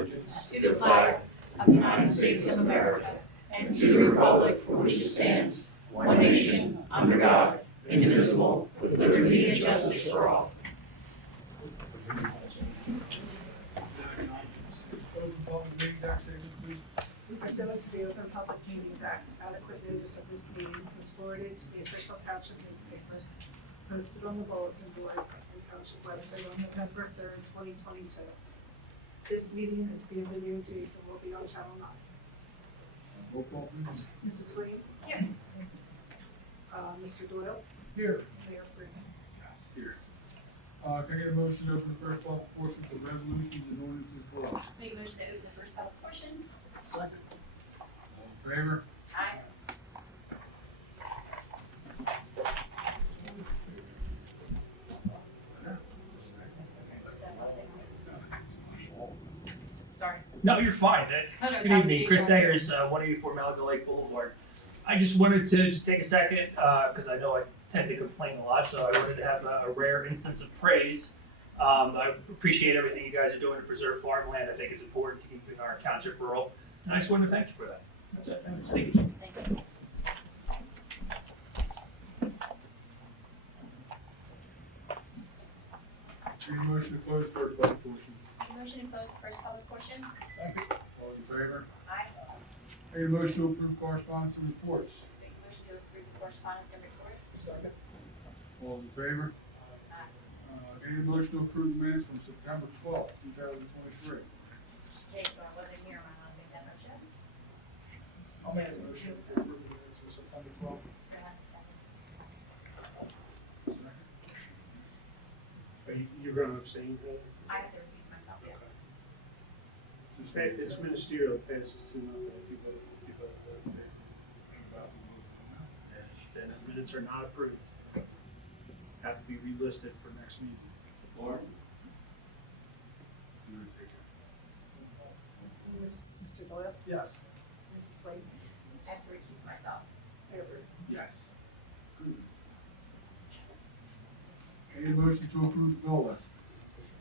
allegiance to the flag of the United States of America and to the republic for which it stands, one nation, under God, indivisible, with liberty and justice for all. Pursuant to the Open Public Meetings Act, adequate notice of this meeting was forwarded to the official township newspapers, posted on the bulletin board of the township website on November 3rd, 2022. This meeting is being videotaped and will be on Channel 9. Roll call, please. Mrs. Lee? Here. Mr. Doyle? Here. Mayor Freeman? Yes, here. Can I get a motion to open the first public portion for resolutions and ordinances below? Make a motion to open the first public portion. Second. All in favor? Aye. Sorry. No, you're fine. Good evening, Chris Eggers, 184 Malaga Lake Boulevard. I just wanted to take a second, because I know I tend to complain a lot, so I wanted to have a rare instance of praise. I appreciate everything you guys are doing to preserve farmland. I think it's important to keep our township rural, and I just wanted to thank you for that. That's it. Thank you. Thank you. Need a motion to close the first public portion? Make a motion to close the first public portion. Second. All those in favor? Aye. Need a motion to approve correspondence and reports? Make a motion to approve the correspondence and reports. Second. All those in favor? Aye. Need a motion to approve the minutes from September 12th, 2023. Okay, so I wasn't here, I'm gonna make that motion. I'll make a motion to approve the minutes from September 12th. So that's a second. Second. You're gonna abstain? I have to recuse myself, yes. Just It's ministerial, it passes 2-0 if you vote in favor. Then the minutes are not approved. Have to be relisted for next meeting. Barb? Mr. Doyle? Yes. Mrs. Lee? I have to recuse myself. Mayor Freeman? Yes. Good. Need a motion to approve the bill list?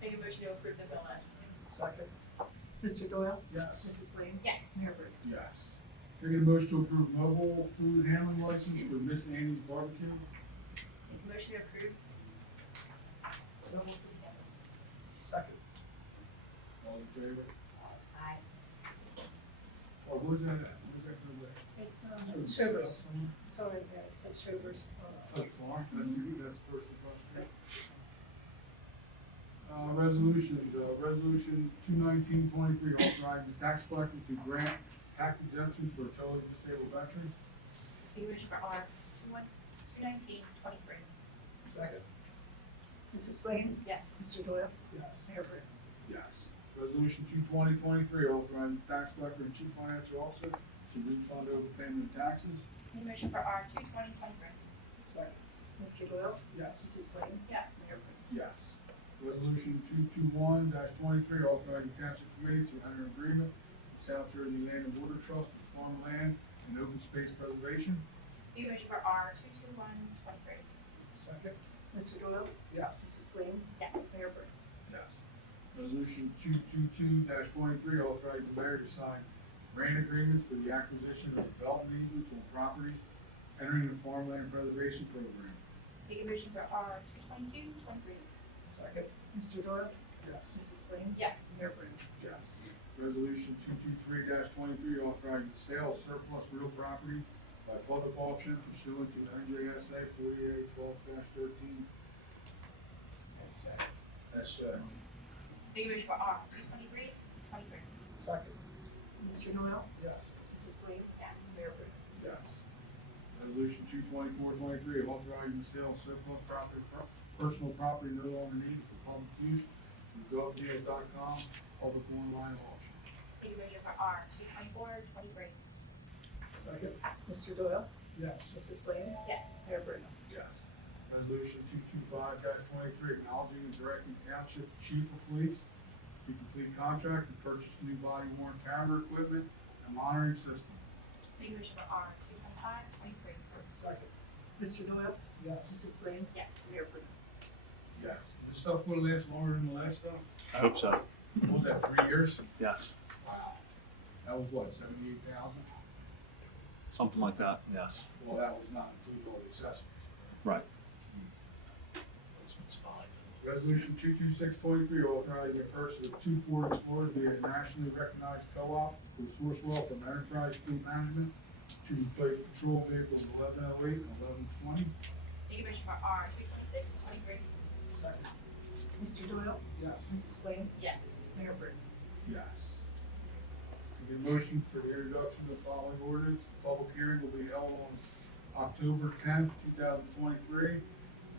Make a motion to approve the bill list. Second. Mr. Doyle? Yes. Mrs. Lee? Yes. Mayor Freeman? Yes. Can I get a motion to approve mobile food handling license for Miss Annie's Barbecue? Make a motion to approve. Second. All in favor? Aye. Oh, what was that at? What was that for the? It's, Showers. It's already there, it said Showers. Oh, farm, that's the person question. Resolutions, resolution 219-23, authorizing the tax collector to grant tax exemptions for totally disabled veterans. Make a motion for R 219-23. Second. Mrs. Lee? Yes. Mr. Doyle? Yes. Mayor Freeman? Yes. Resolution 220-23, authorizing the tax collector and chief financial officer to refund overpayment of taxes. Make a motion for R 220-23. Second. Mr. Doyle? Yes. Mrs. Lee? Yes. Mayor Freeman? Yes. Resolution 221-23, authorizing township committee to enter an agreement with South Jersey Land and Water Trust for farmland and open space preservation. Make a motion for R 221-23. Second. Mr. Doyle? Yes. Mrs. Lee? Yes. Mayor Freeman? Yes. Resolution 222-23, authorizing the mayor to sign grant agreements for the acquisition of development easements on properties entering the farmland preservation program. Make a motion for R 222-23. Second. Mr. Doyle? Yes. Mrs. Lee? Yes. Mayor Freeman? Yes. Resolution 223-23, authorizing sale of surplus real property by public auction pursuant to NJSA 4812-13. That's Make a motion for R 223-23. second. Mr. Doyle? Yes. Mrs. Lee? Yes. Mayor Freeman? Yes. Resolution 224-23, authorizing the sale of surplus property, personal property no longer needed for public use through govdeals.com, public online auction. Make a motion for R 224-23. Second. Mr. Doyle? Yes. Mrs. Lee? Yes. Mayor Freeman? Yes. Resolution 225-23, acknowledging and directing township chief of police to complete contract and purchase new body worn camera equipment and monitoring system. Make a motion for R 225-23. Second. Mr. Doyle? Yes. Mrs. Lee? Yes. Mayor Freeman? Yes. Is this stuff gonna last longer than the last stuff? I hope so. What was that, 3 years? Yes, Wow. That was what, 78,000? something like that, yes. Well, that was not including all the accessories. Right. This one's fine. Resolution 22623, authorizing the purchase of 2 Ford Explorers via a nationally recognized co-op with Sourcewell from Enterprise Fleet Management to replace patrol vehicles 1108 and 1120. Thank you, Mr. R. 32623. Second. Mr. Doyle? Yes. Mrs. Flame? Yes. Mayor Burton? Yes. Need a motion for the introduction of the following ordinance. The public hearing will be held on October 10th, 2023.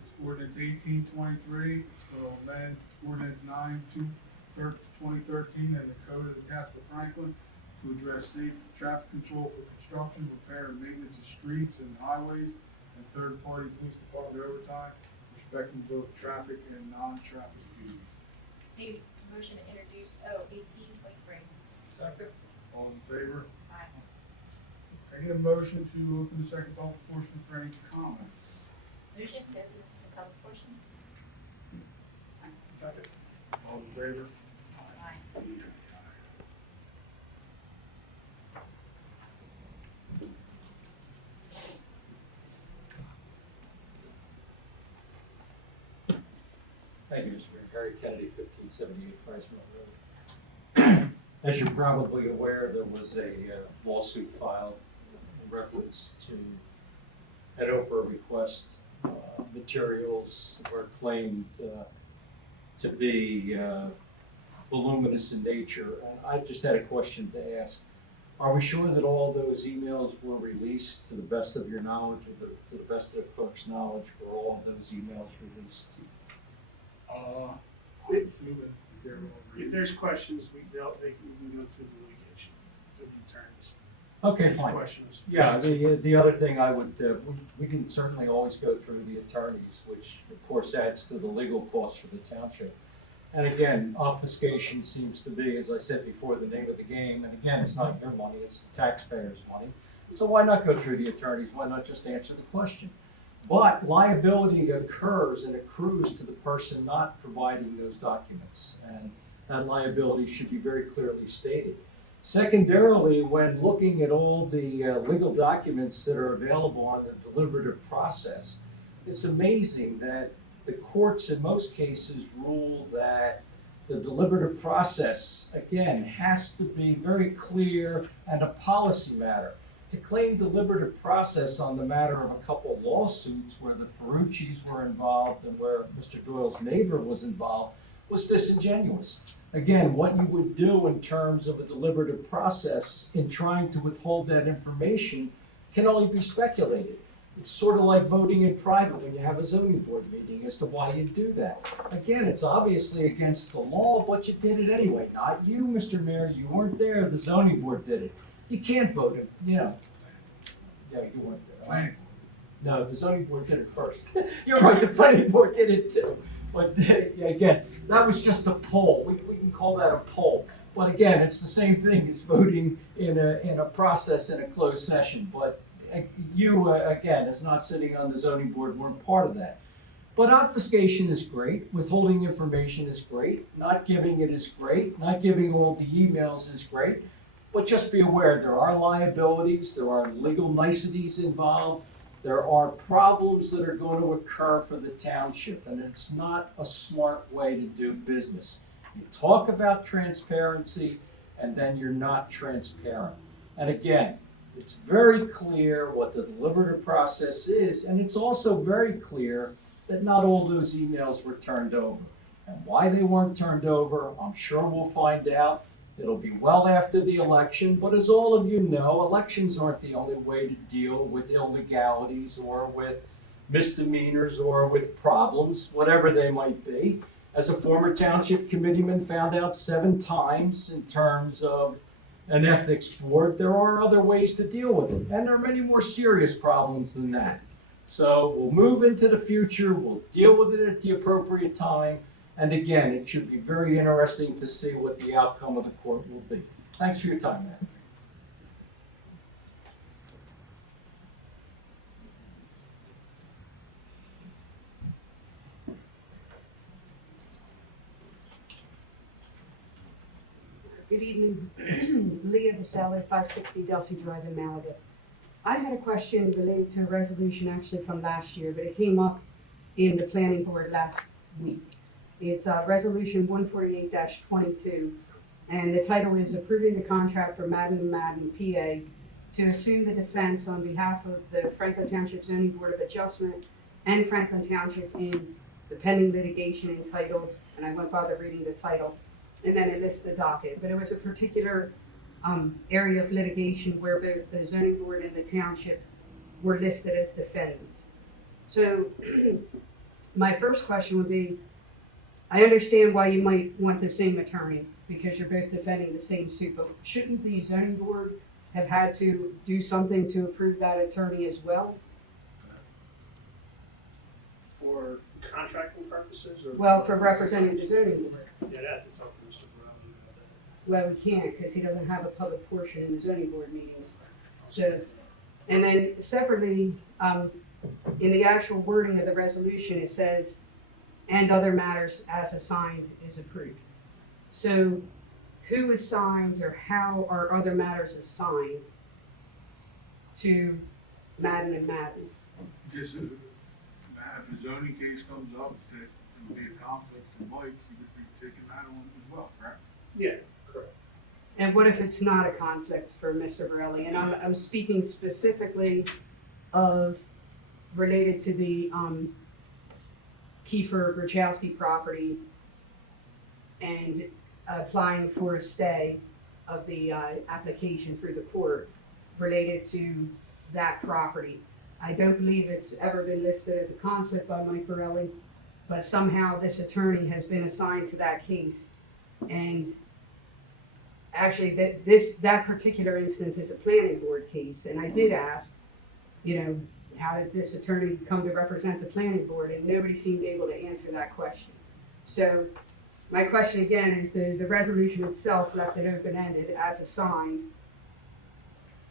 It's ordinance 1823. It's going to amend ordinance 9/2013 and the code of the Township of Franklin to address safe traffic control for construction, repair, and maintenance of streets and highways, and third-party police department overtime, respecting both traffic and non-traffic duties. Need a motion to introduce O 1823. Second. All in favor? Aye. I need a motion to open the second public portion for any comments. Motion to open this public portion. Second. All in favor? Aye. Thank you, Mr. Mayor. Harry Kennedy, 1578 Fry's Mill Road. As you're probably aware, there was a lawsuit filed in reference to an Oprah request. Materials were claimed to be voluminous in nature. And I just had a question to ask. Are we sure that all those emails were released to the best of your knowledge, or to the best of the clerk's knowledge, were all of those emails released? If there's questions, we can go through the litigation, through the attorneys. Okay, fine. Questions. Yeah, the other thing I would, we can certainly always go through the attorneys, which of course adds to the legal costs for the township. And again, obfuscation seems to be, as I said before, the name of the game. And again, it's not your money, it's the taxpayers' money. So why not go through the attorneys? Why not just answer the question? But liability occurs and accrues to the person not providing those documents. And that liability should be very clearly stated. Secondarily, when looking at all the legal documents that are available on the deliberative process, it's amazing that the courts in most cases rule that the deliberative process, again, has to be very clear and a policy matter. To claim deliberative process on the matter of a couple of lawsuits where the Ferrucci's were involved and where Mr. Doyle's neighbor was involved was disingenuous. Again, what you would do in terms of a deliberative process in trying to withhold that information can only be speculated. It's sort of like voting in private when you have a zoning board meeting as to why you do that. Again, it's obviously against the law, but you did it anyway. Not you, Mr. Mayor, you weren't there, the zoning board did it. You can't vote it, yeah. Yeah, you weren't there. Planning. No, the zoning board did it first. You're right, the planning board did it too. But again, that was just a poll. We can call that a poll. But again, it's the same thing as voting in a process in a closed session. But you, again, as not sitting on the zoning board, weren't part of that. But obfuscation is great. Withholding information is great. Not giving it is great. Not giving all the emails is great. But just be aware, there are liabilities, there are legal niceties involved, there are problems that are going to occur for the township, and it's not a smart way to do business. You talk about transparency, and then you're not transparent. And again, it's very clear what the deliberative process is, and it's also very clear that not all those emails were turned over. And why they weren't turned over, I'm sure we'll find out. It'll be well after the election, but as all of you know, elections aren't the only way to deal with illegalities or with misdemeanors or with problems, whatever they might be. As a former township committeeman found out 7 times in terms of an ethics board, there are other ways to deal with it, and there are many more serious problems than that. So we'll move into the future, we'll deal with it at the appropriate time. And again, it should be very interesting to see what the outcome of the court will be. Thanks for your time, man. Good evening. Leah Vasella, 560 Delsey Drive in Malaga. I had a question related to a resolution actually from last year, but it came up in the planning board last week. It's Resolution 148-22, and the title is Approving the Contract for Madden & Madden, PA, to assume the defense on behalf of the Franklin Township Zoning Board of Adjustment and Franklin Township in the pending litigation entitled, and I won't bother reading the title, and then it lists the docket, but it was a particular area of litigation where both the zoning board and the township were listed as defendants. So my first question would be, I understand why you might want the same attorney because you're both defending the same suit, but shouldn't the zoning board have had to do something to approve that attorney as well? For contracting purposes or? Well, for representing the zoning board. Yeah, I'd have to talk to Mr. Brown about that. Well, we can't because he doesn't have a public portion in the zoning board meetings. So, and then separately, in the actual wording of the resolution, it says, and other matters as assigned is approved. So who assigns or how are other matters assigned to Madden and Madden? Just, if a zoning case comes up that it would be a conflict for Mike, he would be taking that on as well, correct? Yeah, correct. And what if it's not a conflict for Mr. Borelli? And I'm speaking specifically of related to the Kiefer Grachowski property and applying for a stay of the application through the court related to that property. I don't believe it's ever been listed as a conflict by Mike Borelli, but somehow this attorney has been assigned to that case. And actually, that particular instance is a planning board case, and I did ask, how did this attorney come to represent the planning board, and nobody seemed able to answer that question. So my question again is the resolution itself left it open-ended as assigned,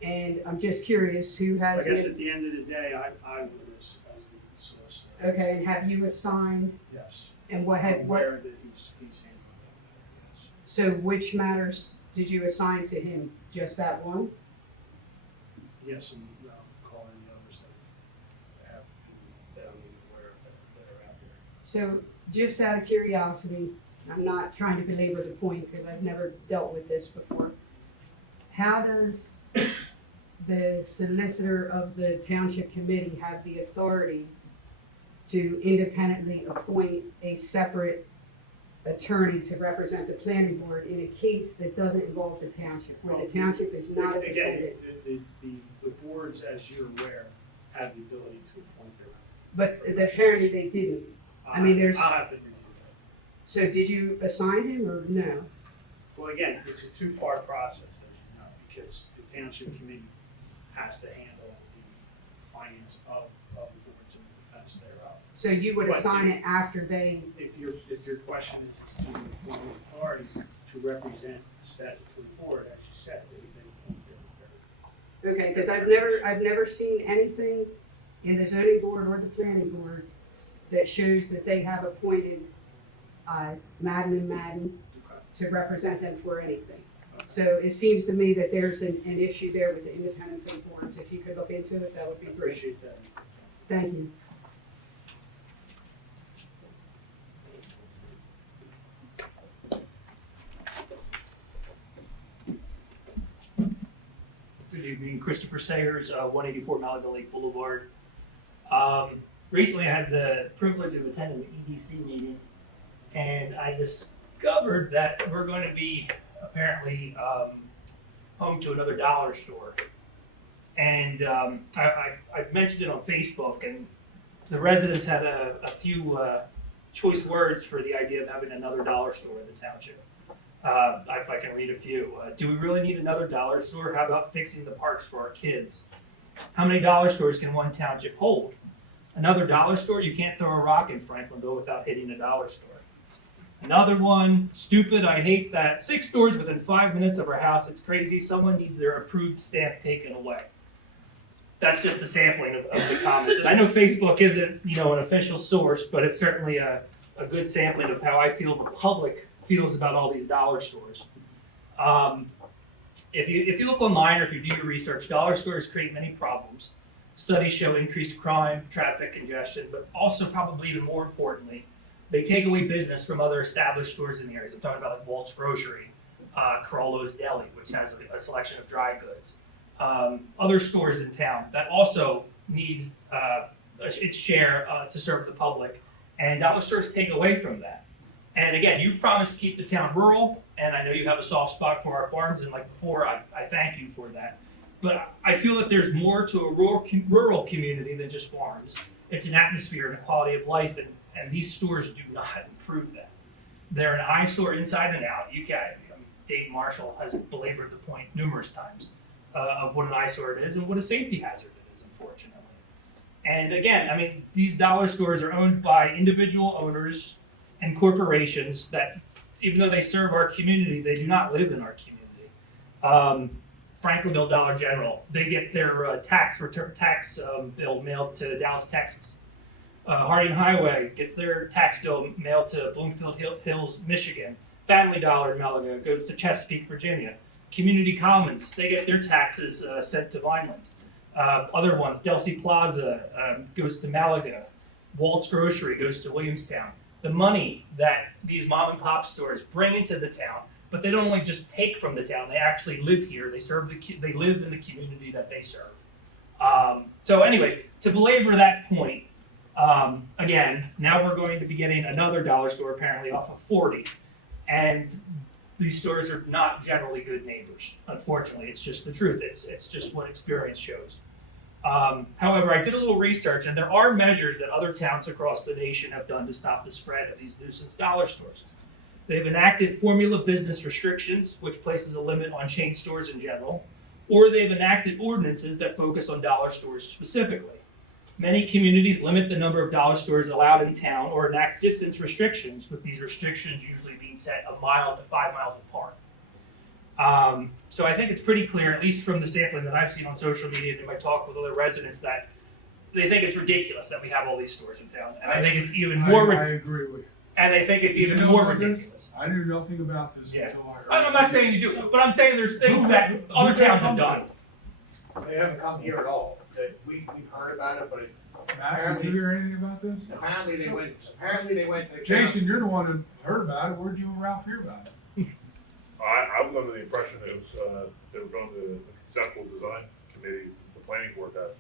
and I'm just curious who has. I guess at the end of the day, I would as the solicitor. Okay, and have you assigned, Yes. and what had, Aware what, that he's handling it, yes. so which matters did you assign to him? Just that one? Yes, and calling the others that have been, that I'm aware of that are out there. So just out of curiosity, I'm not trying to belabor the point because I've never dealt with this before. How does the solicitor of the township committee have the authority to independently appoint a separate attorney to represent the planning board in a case that doesn't involve the township, where the township is not a defendant? Again, the boards, as you're aware, have the ability to appoint their own. But apparently they didn't. I mean, there's. I'll have to review that. So did you assign him or no? Well, again, it's a two-part process, as you know, because the township committee has to handle the finance of the boards and the defense thereof. So you would But assign if- it after they. If your question is to the board authority to represent the statutory board, as you said, they appoint their. Okay, because I've never seen anything in the zoning board or the planning board that shows that they have appointed Madden and Madden to represent them for anything. So it seems to me that there's an issue there with the independence of boards. If you could look into it, that would be great. Appreciate that. Thank you. Good evening, Christopher Sayers, 184 Malaga Lake Boulevard. Recently I had the privilege of attending the EDC meeting, and I discovered that we're going to be apparently home to another dollar store. And I mentioned it on Facebook, and the residents had a few choice words for the idea of having another dollar store in the township. If I can read a few. Do we really need another dollar store? How about fixing the parks for our kids? How many dollar stores can one township hold? Another dollar store? You can't throw a rock in Franklinville without hitting a dollar store. Another one, stupid, I hate that. 6 stores within 5 minutes of our house. It's crazy. Someone needs their approved stamp taken away. That's just a sampling of the comments. And I know Facebook isn't, an official source, but it's certainly a good sampling of how I feel the public feels about all these dollar stores. If you look online or if you do your research, dollar stores create many problems. Studies show increased crime, traffic congestion, but also probably even more importantly, they take away business from other established stores in the areas. I'm talking about like Walt's Grocery, Carollo's Deli, which has a selection of dry goods. Other stores in town that also need its share to serve the public, and dollar stores take away from that. And again, you've promised to keep the town rural, and I know you have a soft spot for our farms, and like before, I thank you for that. But I feel that there's more to a rural community than just farms. It's an atmosphere and a quality of life, and these stores do not improve that. They're an eyesore inside and out. Dave Marshall has belabored the point numerous times of what an eyesore it is and what a safety hazard it is, unfortunately. And again, I mean, these dollar stores are owned by individual owners and corporations that, even though they serve our community, they do not live in our community. Franklinville Dollar General, they get their tax bill mailed to Dallas, Texas. Harding Highway gets their tax bill mailed to Bloomfield Hills, Michigan. Family Dollar in Malaga goes to Chesapeake, Virginia. Community Commons, they get their taxes sent to Vineland. Other ones, Delsey Plaza goes to Malaga. Walt's Grocery goes to Williamstown. The money that these mom and pop stores bring into the town, but they don't only just take from the town, they actually live here. They live in the community that they serve. So anyway, to belabor that point, again, now we're going to be getting another dollar store apparently off of 40. And these stores are not generally good neighbors. Unfortunately, it's just the truth. It's just what experience shows. However, I did a little research, and there are measures that other towns across the nation have done to stop the spread of these nuisance dollar stores. They've enacted formula business restrictions, which places a limit on chain stores in general, or they've enacted ordinances that focus on dollar stores specifically. Many communities limit the number of dollar stores allowed in town or enact distance restrictions, with these restrictions usually being set 1 mile to 5 miles apart. So I think it's pretty clear, at least from the sampling that I've seen on social media and in my talk with other residents, that they think it's ridiculous that we have all these stores in town. And I think it's even more I agree with you. and they think it's Did you even know more about this? ridiculous. I knew nothing about this Yeah. until I heard. I'm not saying you do, but I'm saying there's things that other towns have done. They haven't come here at all. We've heard about it, but Matt, did you hear anything about this? apparently they went to the. Jason, you're the one who heard about it. Where'd you and Ralph hear about it? I was under the impression it was, they were going to the conceptual design committee, the planning board that.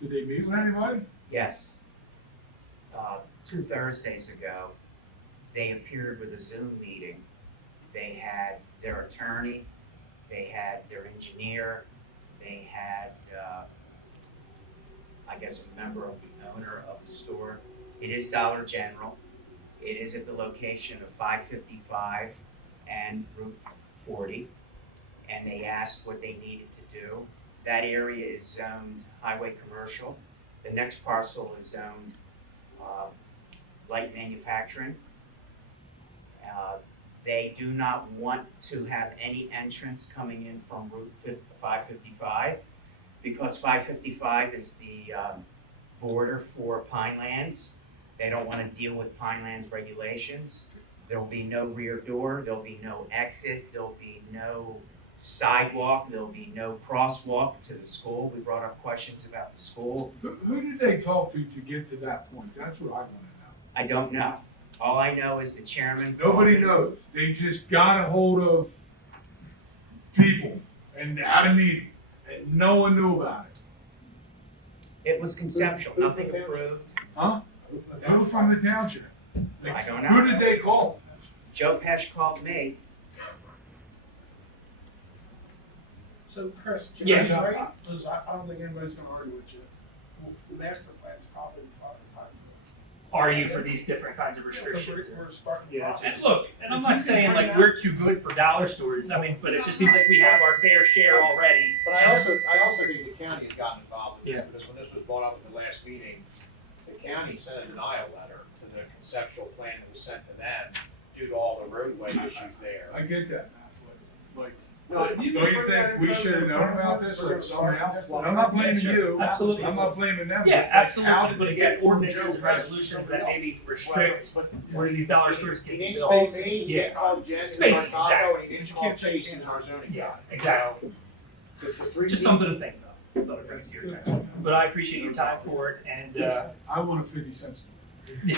Did they meet with anybody? Yes. 2 Thursdays ago, they appeared with a Zoom meeting. They had their attorney, they had their engineer, they had, I guess, a member of the owner of the store. It is Dollar General. It is at the location of 555 and Route 40. And they asked what they needed to do. That area is zoned highway commercial. The next parcel is zoned light manufacturing. They do not want to have any entrance coming in from Route 555 because 555 is the border for Pinelands. They don't want to deal with Pinelands regulations. There'll be no rear door, there'll be no exit, there'll be no sidewalk, there'll be no crosswalk to the school. We brought up questions about the school. Who did they talk to get to that point? That's what I want to know. I don't know. All I know is the chairman. Nobody knows. They just got a hold of people and had a meeting, and no one knew about it. It was conceptual, nothing approved. Huh? Who from the township? I don't know. Who did they call? Joe Pesh called me. So Chris, Yeah. John's right, because I don't think anybody's gonna argue with you. The master plan is probably the proper time Are you for these different kinds of for it. restrictions? We're starting the And process. look, and I'm not saying like we're too good for dollar stores. I mean, but it just seems like we have our fair share already. But I also think the county has gotten involved in this, Yeah. because when this was brought up in the last meeting, the county sent a denial letter to the conceptual plan that was sent to them due to all the roadway issues there. I get that, Matt, but like, Don't you think we should have known about this or somehow? I'm not blaming you. Absolutely. I'm not blaming them. Yeah, How absolutely, did but they again, get from ordinances Joe and back to resolutions somebody that else? maybe restrict where these dollar stores He can didn't be call built. me, he Yeah. didn't call Jen, Space, he didn't call Taco, exactly. and he didn't You call can't say Chase, who's our zoning Yeah, guy. exactly. The three Just people- something to think about. Thought I'd bring it to your attention. But I appreciate your time for it, and I want a 50 cents. they're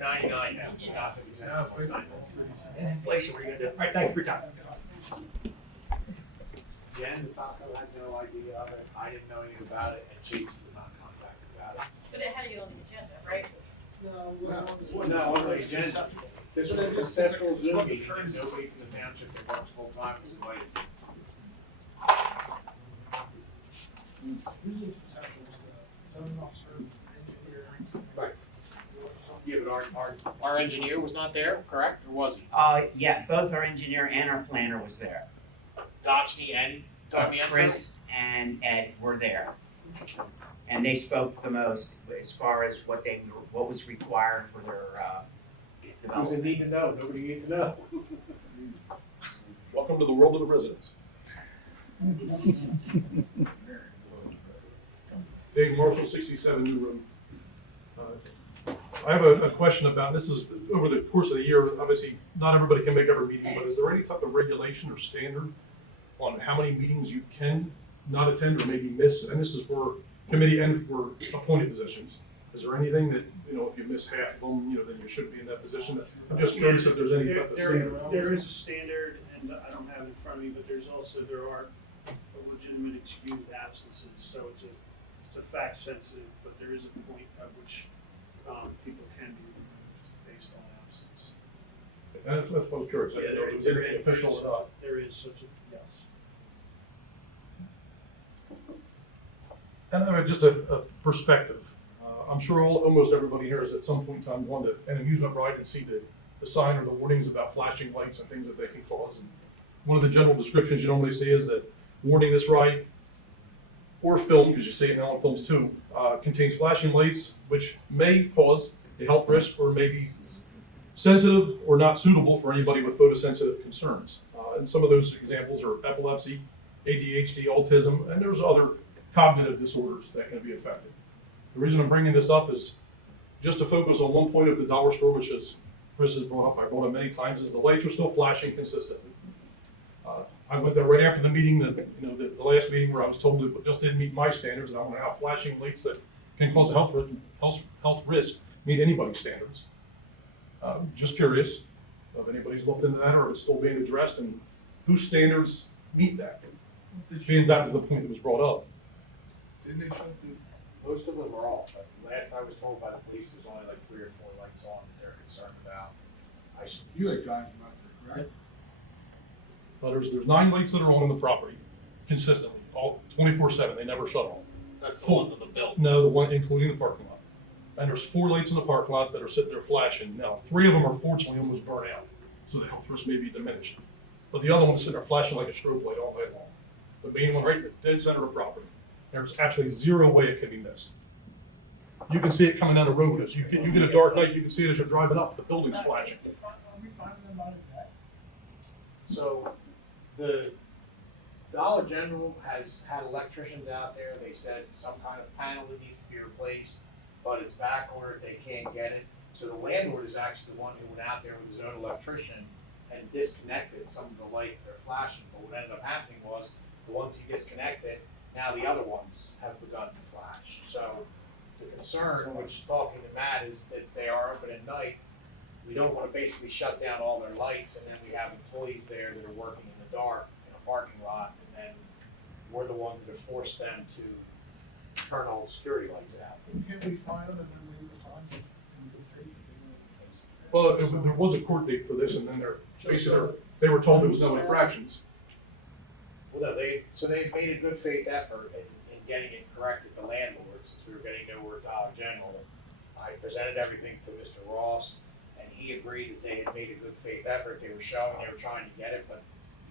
99 now. Yeah, 50 cents. Yeah, 50 cents. And inflation, what are you gonna do? All right, thank you for your time. Jen, the Taco had no idea of it, I didn't know anything about it, and Chase was not contacted about it. But it had to go on the agenda, right? No, it wasn't on the agenda. This was a conceptual Zoom meeting, and nobody from the township that works full time was invited. Usually conceptual is the zoning officer, engineer. Right. Yeah, but our engineer was not there, correct, or was he? Yeah, both our engineer and our planner was there. Dochny and Tommy Chris and Ed were there. And they spoke the most as far as what was required for their, Who's in development. need to know, nobody needs to know. Welcome to the world of the residents. Dave Marshall, 67 New Road. I have a question about, this is over the course of the year, obviously, not everybody can make every meeting, but is there any type of regulation or standard on how many meetings you can not attend or maybe miss? And this is for committee and for appointed positions. Is there anything that, if you miss half of them, then you should be in that position? I'm just curious if there's any type of standard. There is a standard, and I don't have it in front of me, but there are legitimate excused absences, so it's a fact sensitive, but there is a point at which people can be removed based on absence. And that's what I was curious, if it was anything official or not. There is such a, yes. And then just a perspective. I'm sure almost everybody here has at some point in time gone to an amusement ride and see the sign or the warnings about flashing lights and things that they can cause. And one of the general descriptions you normally see is that warning, this ride or film, because you see it now on films too, contains flashing lights which may cause a health risk or may be sensitive or not suitable for anybody with photosensitive concerns. And some of those examples are epilepsy, ADHD, autism, and there's other cognitive disorders that can be affected. The reason I'm bringing this up is just to focus on one point of the dollar store, which is Chris has brought up, I brought it many times, is the lights are still flashing consistently. I went there right after the meeting, the last meeting where I was told it just didn't meet my standards, and I want to have flashing lights that can cause a health risk meet anybody's standards. Just curious if anybody's looked into that or if it's still being addressed and whose standards meet that. Being that was the point that was brought up. Didn't they shut the? Most of them are off, but last I was told by the police, there's only like 3 or 4 lights on that they're concerned about. You had guys about there, correct? There's 9 lights that are on the property consistently, all 24/7. They never shut off. That's the ones on the building. No, the one including the parking lot. And there's 4 lights in the parking lot that are sitting there flashing. Now, 3 of them are fortunately almost burnt out, so the health risk may be diminished. But the other one is sitting there flashing like a strobe light all night long. The main one right in the dead center of property. There's absolutely zero way it can be missed. You can see it coming down the road. As you get a dark night, you can see it as you're driving up. The building's flashing. Are we finding them out of that? So, the Dollar General has had electricians out there, they said some kind of panel that needs to be replaced, but it's back ordered, they can't get it. So the landlord is actually the one who went out there with his own electrician and disconnected some of the lights that are flashing, but what ended up happening was, the ones he disconnected, now the other ones have begun to flash. So, the concern, which talking to Matt, is that they are open at night. We don't wanna basically shut down all their lights, and then we have employees there that are working in the dark in a parking lot, and then we're the ones that have forced them to turn all the security lights out. Can't we fine them and then we the fines if in good faith if they don't replace it? Well, there was a court date for this, and then they were told there was no infractions. Well, no, they made a good faith effort in getting it corrected, the landlord, since we were getting nowhere with Dollar General. I presented everything to Mr. Ross, and he agreed that they had made a good faith effort, they were showing, they were trying to get it, but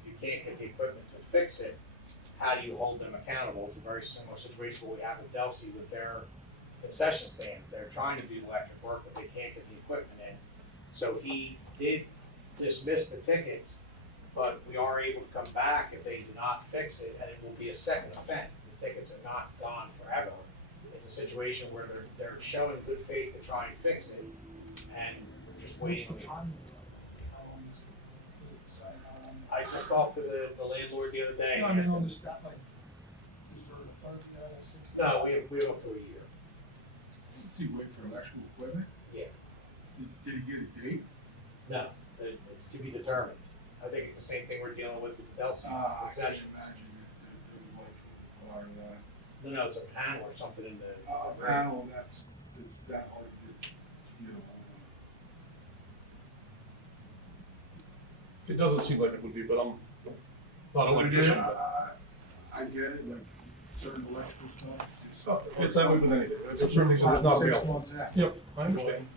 if you can't get the equipment to fix it, how do you hold them accountable? It's a very similar situation what we have with Delsey with their concession stands, they're trying to do electric work, but they can't get the equipment in. So he did dismiss the tickets, but we are able to come back if they do not fix it, and it will be a second offense. The tickets are not gone forever. It's a situation where they're showing good faith to try and fix it, and we're just waiting. What's the time? How long is it? Does it say how long? I just talked to the landlord the other day. No, I mean, on the stat, like, is there a 30 day, 60? No, we have up to a year. Is he waiting for electrical equipment? Yeah. Did he get a date? No, it's to be determined. I think it's the same thing we're dealing with the Delcy I can't concessions. imagine that there's like, or No, it's a panel or something in the. a panel that's that hard to get a It doesn't seem like it would be, but I'm not an hold of. electrician. I get it, like certain electrical stuff. It's that way with anything. There's certain things that is not 6 available. months out. Yep, I understand.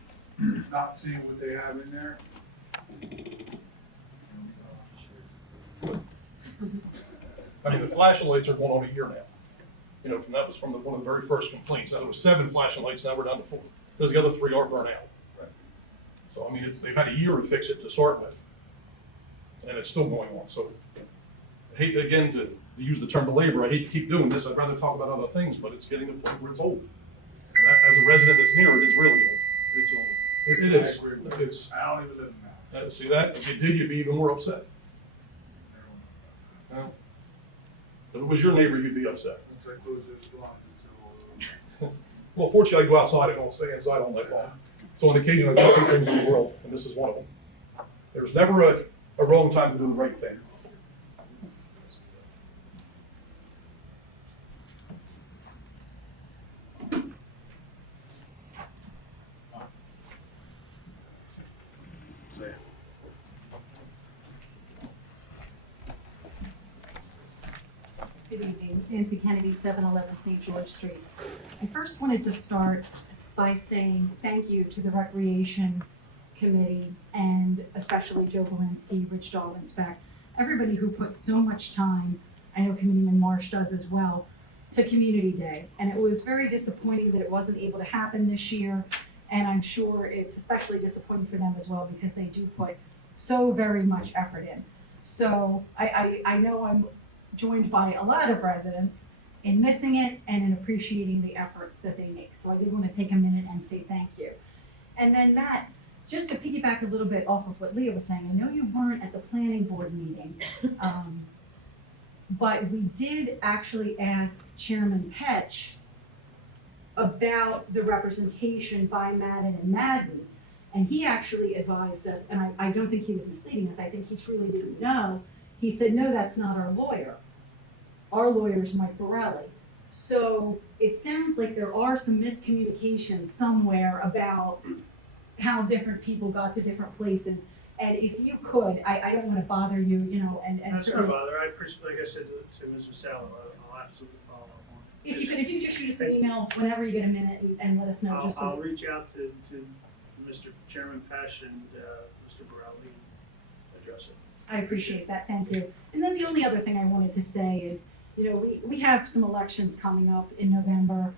Not seeing what they have in there. I mean, the flashing lights are going on a year now. You know, that was from one of the very first complaints. Now, there was 7 flashing lights, now we're down to 4, because the other 3 are burnt out. Right. So, I mean, they've had a year to fix it to start with, and it's still going on. So, I hate, again, to use the term belabor, I hate to keep doing this, I'd rather talk about other things, but it's getting to the point where it's old. And as a resident that's near it, it's really old. It's old. It is. I agree with you. It's, I don't even live in that. see that? If you did, you'd be even more upset. I don't know. If it was your neighbor, you'd be upset. Once I close this block, it's all. Well, fortunately, I go outside, I don't stay inside all night long. So on occasion, I do 2 things in the world, and this is one of them. There's never a wrong time to do the right thing. Good evening, Nancy Kennedy, 711 St. George Street. I first wanted to start by saying thank you to the Recreation Committee and especially Joe Belinsky, Rich Dalton-Speck, everybody who puts so much time, I know Committeeman Marsh does as well, to Community Day. And it was very disappointing that it wasn't able to happen this year, and I'm sure it's especially disappointing for them as well because they do put so very much effort in. So I know I'm joined by a lot of residents in missing it and in appreciating the efforts that they make. So I did want to take a minute and say thank you. And then Matt, just to piggyback a little bit off of what Leah was saying, I know you weren't at the planning board meeting, but we did actually ask Chairman Petch about the representation by Madden and Madden. And he actually advised us, and I don't think he was misleading us, I think he truly didn't know. He said, no, that's not our lawyer. Our lawyer is Mike Borelli. So it sounds like there are some miscommunications somewhere about how different people got to different places. And if you could, I don't want to bother you, you know, and That's not certainly, bother, I appreciate, like I said to Ms. Vasallo, I'll absolutely follow up on it. if you just shoot us an email whenever you get a minute and let us know. Just so I'll reach out to Mr. Chairman Pesh and Mr. Borelli and address it. I appreciate that, thank you. And then the only other thing I wanted to say is, you know, we have some elections coming up in November.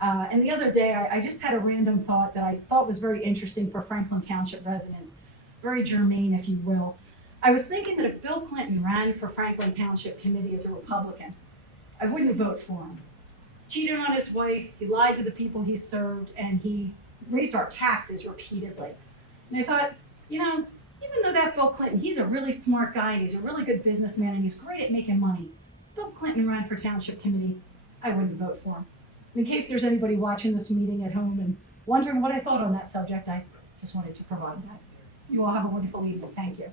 And the other day, I just had a random thought that I thought was very interesting for Franklin Township residents, very germane, if you will. I was thinking that if Bill Clinton ran for Franklin Township Committee as a Republican, I wouldn't vote for him. Cheated on his wife, he lied to the people he served, and he raised our taxes repeatedly. And I thought, you know, even though that Bill Clinton, he's a really smart guy, and he's a really good businessman, and he's great at making money. If Bill Clinton ran for Township Committee, I wouldn't vote for him. In case there's anybody watching this meeting at home and wondering what I thought on that subject, I just wanted to provide that. You all have a wonderful evening. Thank you.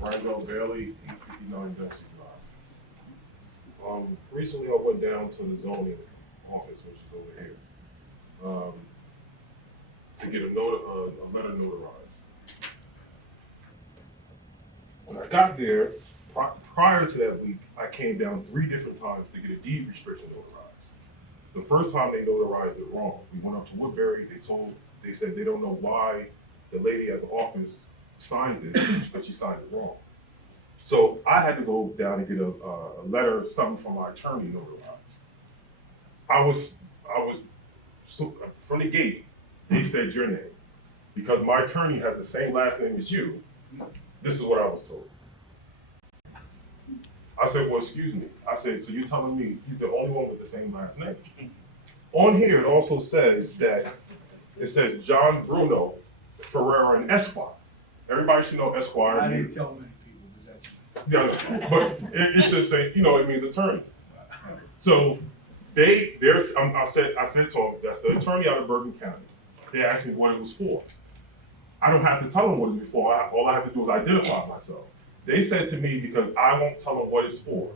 Brando Bailey, 859 Dusty Drive. Recently I went down to the zoning office, which is over here, to get a letter notarized. When I got there, prior to that week, I came down 3 different times to get a deed restriction notarized. The first time they notarized it wrong. We went up to Woodbury, they said they don't know why the lady at the office signed it, but she signed it wrong. So I had to go down and get a letter or something from my attorney notarized. I was so from the gate, they said your name. Because my attorney has the same last name as you, this is what I was told. I said, well, excuse me. I said, so you're telling me he's the only one with the same last name? On here, it also says that, it says John Bruno Ferrera and Esquire. Everybody should know Esquire. I didn't tell many people, but that's. Yeah, but it should say, it means attorney. So I said to him, that's the attorney out of Bergen County. They asked me what it was for. I don't have to tell them what it's for. All I have to do is identify myself. They said to me, because I won't tell them what it's for,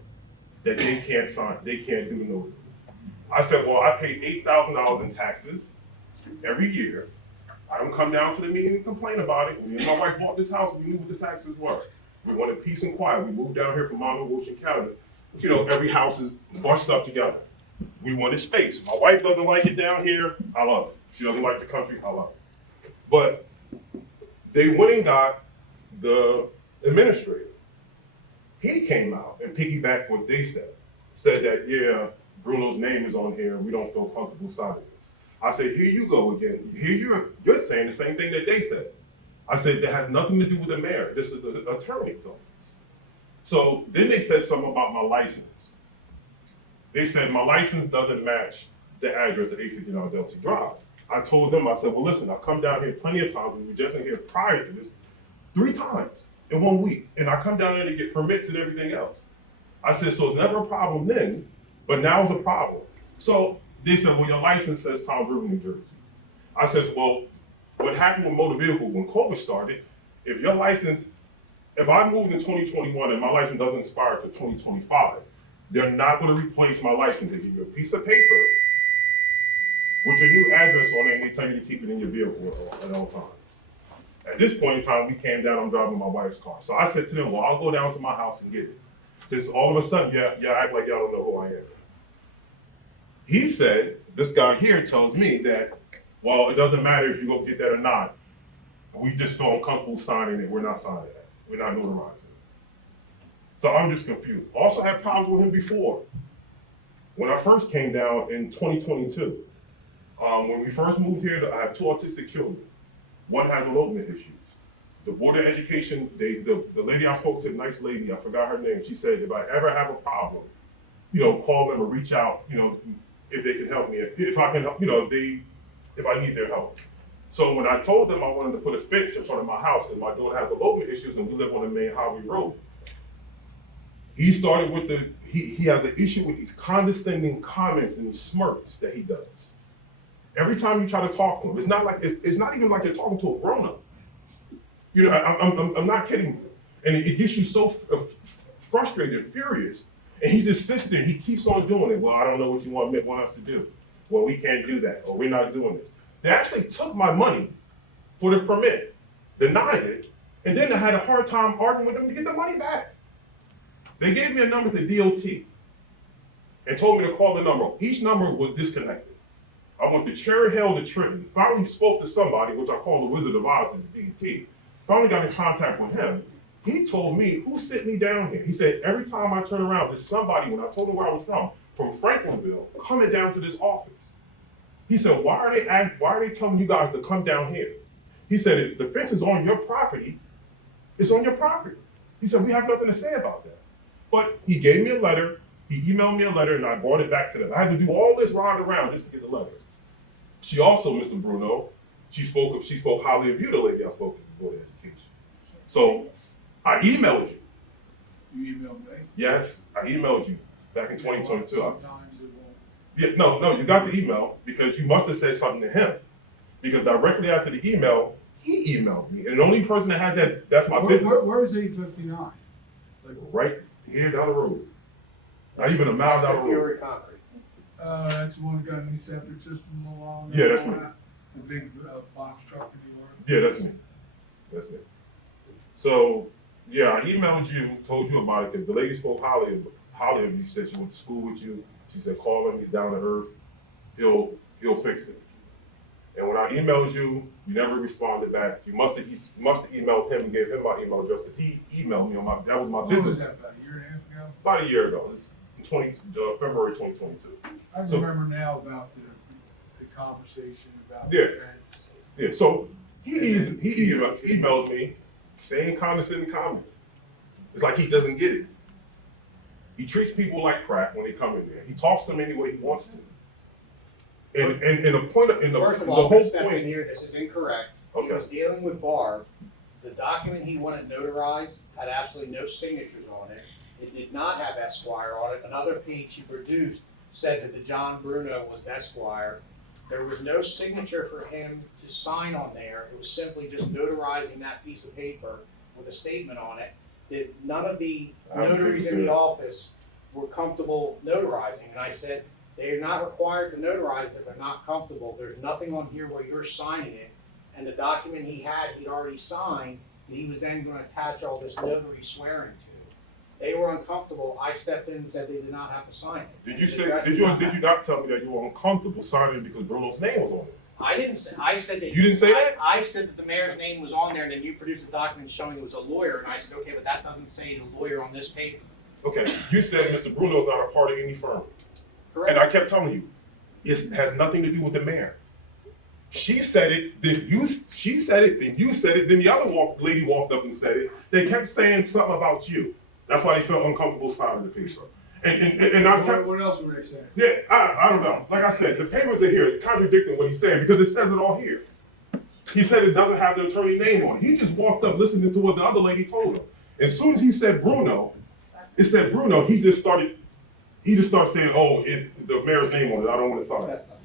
that they can't sign, they can't do the notary. I said, well, I pay $8,000 in taxes every year. I don't come down to the meeting and complain about it. When me and my wife bought this house, we knew what the taxes were. We wanted peace and quiet. We moved down here from Monmouth, Ocean County. Every house is bunched up together. We wanted space. My wife doesn't like it down here. I love it. She doesn't like the country. I love it. But they went and got the administrator. He came out and piggybacked what they said. Said that, yeah, Bruno's name is on here. We don't feel comfortable signing this. I said, here you go again. Here you're saying the same thing that they said. I said, that has nothing to do with the mayor. This is the attorney's office. So then they said something about my license. They said my license doesn't match the address at 859 Delcy Drive. I told them, I said, well, listen, I've come down here plenty of times. We were just in here prior to this 3 times in 1 week. And I come down there to get permits and everything else. I said, so it's never a problem then, but now it's a problem. So they said, well, your license says Town River, New Jersey. I said, well, what happened with motor vehicle when COVID started, if your license, if I moved in 2021 and my license doesn't expire to 2025, they're not going to replace my license. They give you a piece of paper with your new address on it, and they tell you to keep it in your vehicle at all times. At this point in time, we came down, I'm driving my wife's car. So I said to them, well, I'll go down to my house and get it. Since all of a sudden, y'all act like y'all don't know who I am. He said, this guy here tells me that, well, it doesn't matter if you go get that or not. We just feel uncomfortable signing it. We're not signing it. We're not notarizing it. So I'm just confused. Also had problems with him before. When I first came down in 2022, when we first moved here, I have 2 autistic children. One has elopement issues. The Board of Education, the lady I spoke to, the nice lady, I forgot her name, she said, if I ever have a problem, call them or reach out, if they can help me, if I can help, if I need their help. So when I told them I wanted to put a fence in front of my house because my daughter has elopement issues and we live on the main highway road, he started with he has an issue with these condescending comments and these smirks that he does. Every time you try to talk to him, it's not even like you're talking to a grown-up. I'm not kidding you. And it gets you so frustrated, furious. And he just sits there, he keeps on doing it. Well, I don't know what you want us to do. Well, we can't do that, or we're not doing this. They actually took my money for the permit, denied it, and then I had a hard time arguing with them to get the money back. They gave me a number to DOT and told me to call the number. Each number was disconnected. I went to Cherry Hill to Trenton, finally spoke to somebody, which I call the Wizard of Oz at the DOT. Finally got in contact with him. He told me, who sent me down here? He said, every time I turn around, there's somebody, when I told him where I was from Franklinville, coming down to this office. He said, why are they telling you guys to come down here? He said, if the fence is on your property, it's on your property. He said, we have nothing to say about that. But he gave me a letter, he emailed me a letter, and I brought it back to them. I had to do all this ride around just to get the letter. She also, Mr. Bruno, she spoke highly of you, the lady I spoke to the Board of Education. So I emailed you. You emailed me? Yes, I emailed you back in 2022. Sometimes it won't. Yeah, no, you got the email because you must have said something to him. Because directly after the email, he emailed me. And the only person that had that's my business. Where's 859? Like right here down the road. Not even a mile down the road. Fury Concrete. That's the one that got a new septic system along. Yeah, that's me. The big box truck in New York. Yeah, that's me. That's me. So, yeah, I emailed you, told you about it, because the lady spoke highly of you. She said she went to school with you. She said, call him, he's down to earth. He'll fix it. And when I emailed you, you never responded back. You must have emailed him and gave him my email address because he emailed me on my, that was my What business. was that, about a year and a half ago? About a year ago. It's February 2022. I So- remember now about the conversation about Yeah. the fence. Yeah, so he emails me, same condescending comments. It's like he doesn't get it. He treats people like crap when they come in there. He talks to them any way he wants to. And the point of, and the, First of the all, I'm whole gonna step in point, here, this is incorrect. He Okay. was dealing with Barb. The document he wanted notarized had absolutely no signatures on it. It did not have Esquire on it. Another page he produced said that the John Bruno was Esquire. There was no signature for him to sign on there. It was simply just notarizing that piece of paper with a statement on it. None of the notaries in the office were comfortable notarizing. And I said, they're not required to notarize it if they're not comfortable. There's nothing on here where you're signing it. And the document he had, he'd already signed, that he was then gonna attach all this notary swearing to. They were uncomfortable. I stepped in and said they did not have to sign it. did And you the say, address did was you not not tell me that you were uncomfortable signing because Bruno's name was on it? I didn't say, I said that. You didn't say that? I said that the mayor's name was on there, and then you produced a document showing it was a lawyer, and I said, okay, but that doesn't say he's a lawyer on this paper. Okay, you said Mr. Bruno's not a part of any firm. Correct? And I kept telling you, it has nothing to do with the mayor. She said it, then she said it, then you said it, then the other lady walked up and said it. They kept saying something about you. That's why they felt uncomfortable signing the paper. And I kept, What else were they saying? yeah, I don't know. Like I said, the papers are here, it's contradicting what he's saying because it says it all here. He said it doesn't have the attorney name on it. He just walked up listening to what the other lady told him. As soon as he said Bruno, it said Bruno, he just started saying, oh, it's the mayor's name on it, I don't want to sign it. That's not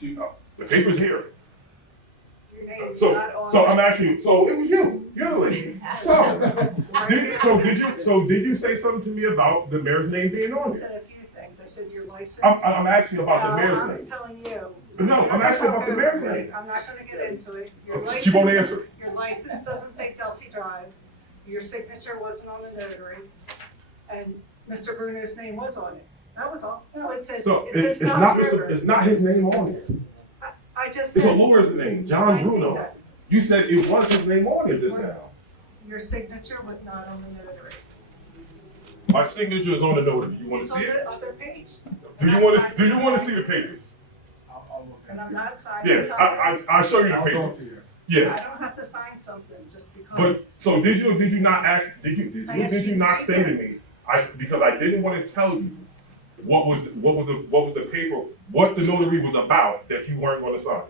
true. The paper's here. Your name's So, not on. so I'm asking you, so it was you, you're the lady. So did you say something to me about the mayor's name being on I it? said a few things. I said your license. I'm asking you about the mayor's I'm name. telling you. No, I'm asking about the mayor's Okay, name. I'm not gonna get into it. Your Okay, license. she won't answer. Your license doesn't say Delsey Drive. Your signature wasn't on the notary. And Mr. Bruno's name was on it. That was all. No, it says, So it says it's not Tom's River. it's not his name on it. I just It's a said. lawyer's name, John I see Bruno. that. You said it was his name on it just now. Your signature was not on the notary. My signature is on the notary. You want It's to on see it? the other page. Do you I'm want not to? Do you signing want to it. see the papers? I'll look And at I'm it. not signing Yes, something. I'll show you the I'll talk papers. to you. Yeah. I don't have to sign something just But because. so did you not ask? Did you not three say to me? things. Because I didn't want to tell you what was the paper, what the notary was about that you weren't going to sign.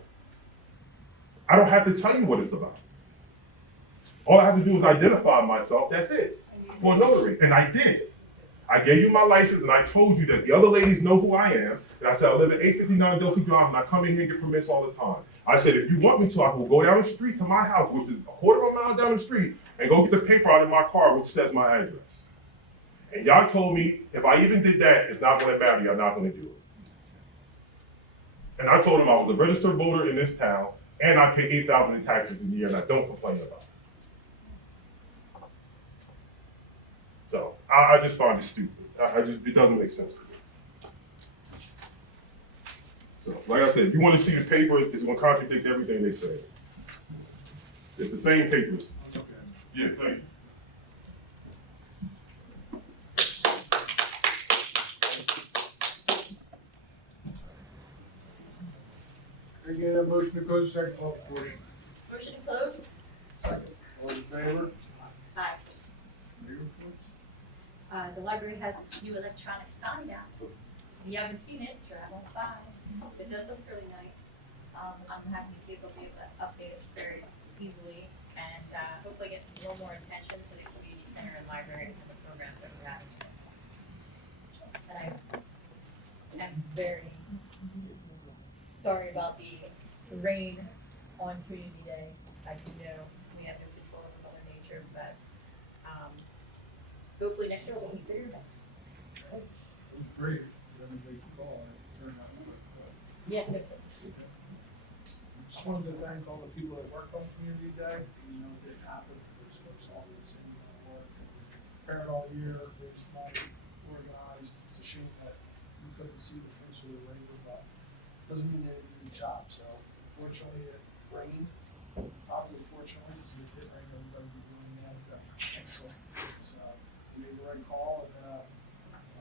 I don't have to tell you what it's about. All I have to do is identify myself. That's it for a notary, and I did. I gave you my license, and I told you that the other ladies know who I am. And I said I live at 859 Delsey Drive, and I come in here and get permits all the time. I said if you want me to, I will go down the street to my house, which is a quarter of a mile down the street, and go get the paper out of my car, which says my address. And y'all told me if I even did that, it's not going to matter. You're not going to do it. And I told them I was a registered voter in this town, and I pay $8,000 in taxes a year, and I don't complain about it. So I just find it stupid. It doesn't make sense to me. So, like I said, if you want to see the papers, it's going to contradict everything they say. It's the same papers. I'll look at it. Yeah, thank you. Can I get a motion to close the second public portion? Motion to close? Second. All in favor? Aye. Mayor reports? The library has its new electronic sign app. If you haven't seen it, travel by. It does look really nice. I'm happy to see it'll be updated very easily and hopefully get a little more attention to the community center and library and the programs that we're having. And I am very sorry about the rain on Community Day. I do know we have no control over Mother Nature, but hopefully next year we'll be bigger. It was great. Let me make the call. It turned out good. Yeah. Just wanted to thank all the people that worked on Community Day. You know, it did happen. Those folks all did the same amount of work. Prepared all year, raised money, organized. It's a shame that we couldn't see the fruits of to the labor, but doesn't mean they didn't do the job, so unfortunately it rained. Probably fortunately, because if it did rain, everybody would be doing that, after canceling. So, we made the right call, and,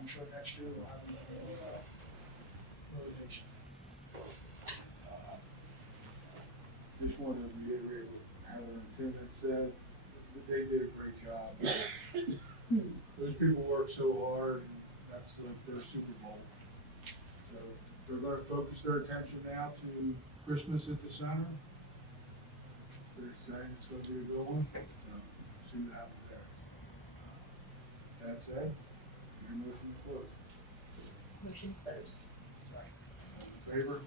I'm sure next year we'll have another, motivation. Just wanted to reiterate what Heather and Tim had said, that they did a great job. Those people work so hard, and that's like their Super Bowl. So they're gonna focus their attention now to Christmas at the center. They're saying it's gonna be a good one, so see what happens there. That said, your motion to close. Motion close. Second. All in favor?